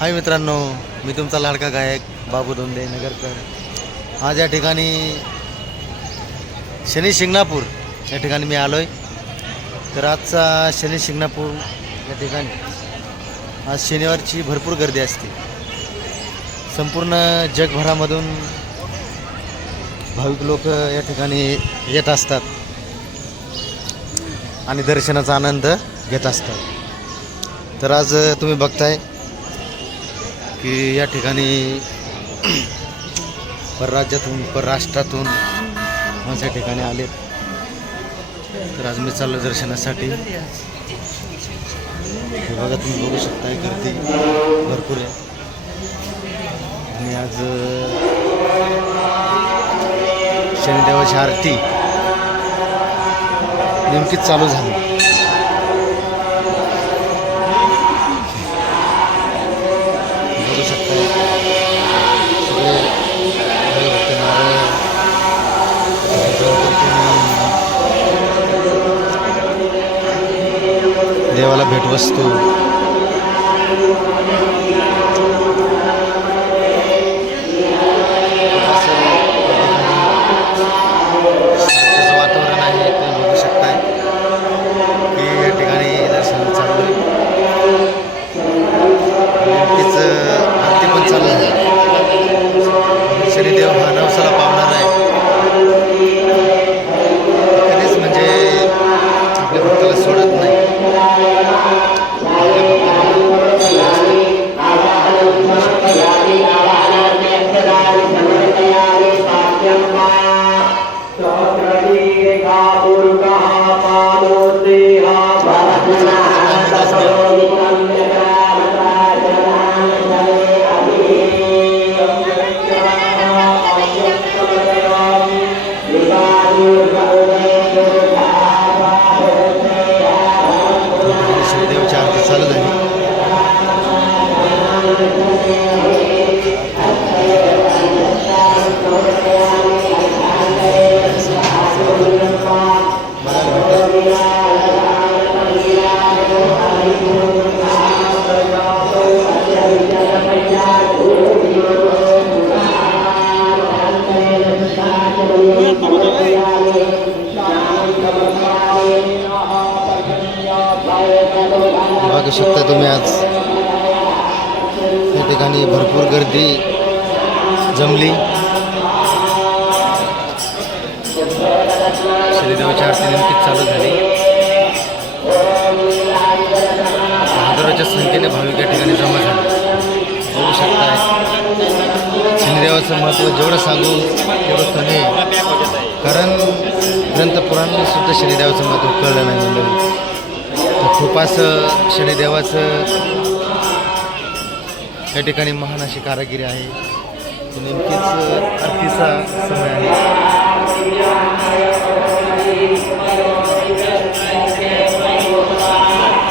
हाय मित्रांनो मी तुमचा लाडका गायक बाबू धोंडे नगरकर. आज या ठिकाणी शनी शिंगणापूर या ठिकाणी मी आलो आहे तर आजचा शनी शिंगणापूर या ठिकाणी आज शनिवारची भरपूर गर्दी असते. संपूर्ण जगभरामधून भाविक लोक या ठिकाणी येत असतात आणि दर्शनाचा आनंद घेत असतात. तर आज तुम्ही बघताय की या ठिकाणी परराज्यातून परराष्ट्रातून माझ्या या ठिकाणी आले. तर आज मी चाललो दर्शनासाठी. हे बघा तुम्ही बघू शकता गर्दी भरपूर आहे. आणि आज शनिदेवाची आरती नेमकीच चालू झाली. देवाला भेटवस्तू त्याचं वातावरण आहे तुम्ही बघू शकताय की या ठिकाणी दर्शन चालू आहे. नेमकीच आरती पण चालू आहे. शनिदेव हा नवसाला बघू शकता तुम्ही आज. या ठिकाणी भरपूर गर्दी जमली. श्रीदेवाची आरती नेमकीच चालू झाली. हजारोच्या संख्येने भाविक या ठिकाणी जमा झाले. बघू शकताय शनिदेवाचं महत्त्व जेवढं सांगू तेवढं कमी कारण ग्रंथपुराण सुद्धा शनिदेवाचं महत्त्व कळलं नाही मंडळी खूप असं शनिदेवाचं या ठिकाणी महान अशी कारागिरी आहे. नेमकीच आरतीचा समय आहे.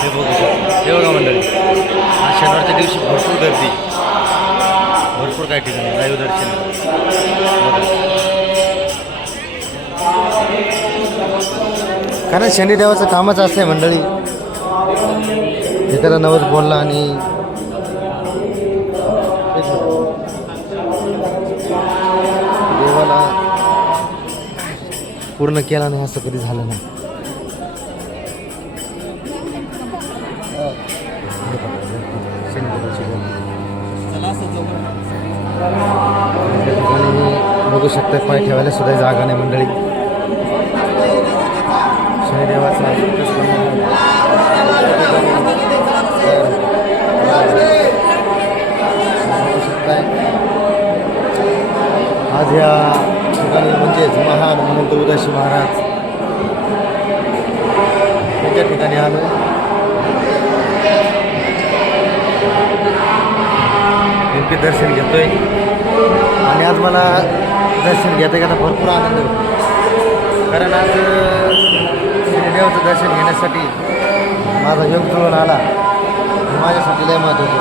हे बघू देवगा मंडळी आज शनिवारच्या दिवशी भरपूर गर्दी. भरपूर काही ठिकाणी लाईव्ह दर्शन. कारण शनिदेवाचं कामच असं आहे मंडळी. एखादा नवस बोलला आणि देवाला पूर्ण केला नाही असं कधी झालं नाही. त्या ठिकाणी बघू शकता पाय ठेवायला सुद्धा जागा नाही मंडळी. शनिदेवाचा आज या ठिकाणी म्हणजेच महान महंत उदासी महाराज त्या ठिकाणी आलो? नेमके दर्शन घेतोय. आणि आज मला दर्शन घेता घेता भरपूर आनंद होतो. कारण आज शनिदेवाचं दर्शन घेण्यासाठी माझा योग जुळून आला. माझ्यासाठी लय महत्त्वाचं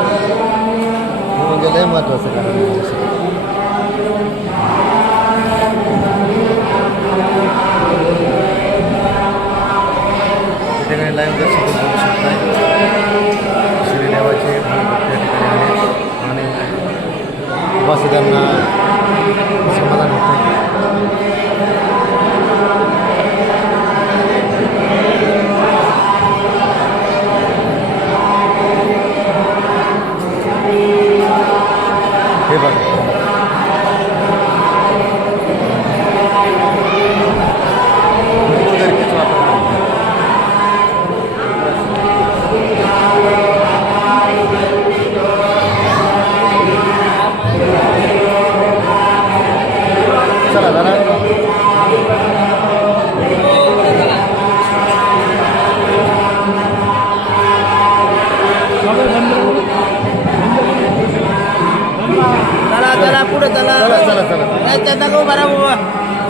म्हणजे लय महत्त्वाचं कारण माझ्यासाठी ठिकाणी लाईव्ह दर्शन करू शकताय श्रीदेवाचे त्या ठिकाणी आहेत आणि उपासकांना समाधान होतं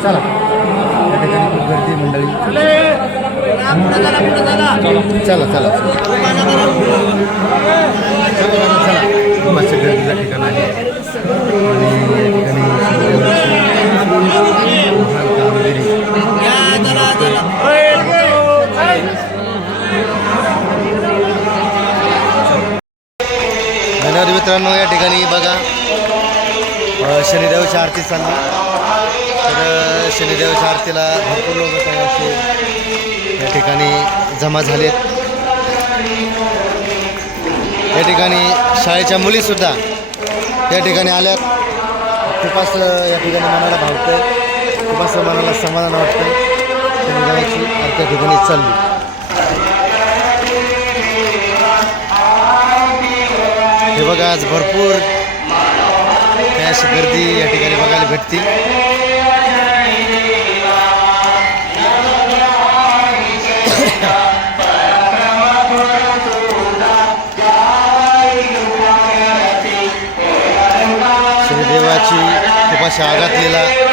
चला. त्या ठिकाणी खूप गर्दी मंडळी. चला चला. चला चला मस्त गर्दीच्या ठिकाण आहे. आणि या ठिकाणी मित्रांनो या ठिकाणी शनिदेवाची आरती चालली तर शनिदेवाच्या आरतीला भरपूर लोक काही असे या ठिकाणी जमा झाले या ठिकाणी शाळेच्या मुलीसुद्धा या ठिकाणी आल्यात. खूप असं या ठिकाणी मनाला भावतं खूप असं मनाला समाधान वाटतं शनिदेवाची आरती या ठिकाणी चालली. हे बघा आज भरपूर काही गर्दी या ठिकाणी बघायला भेटते. श्रीदेवाची खूप अशी आघातलेला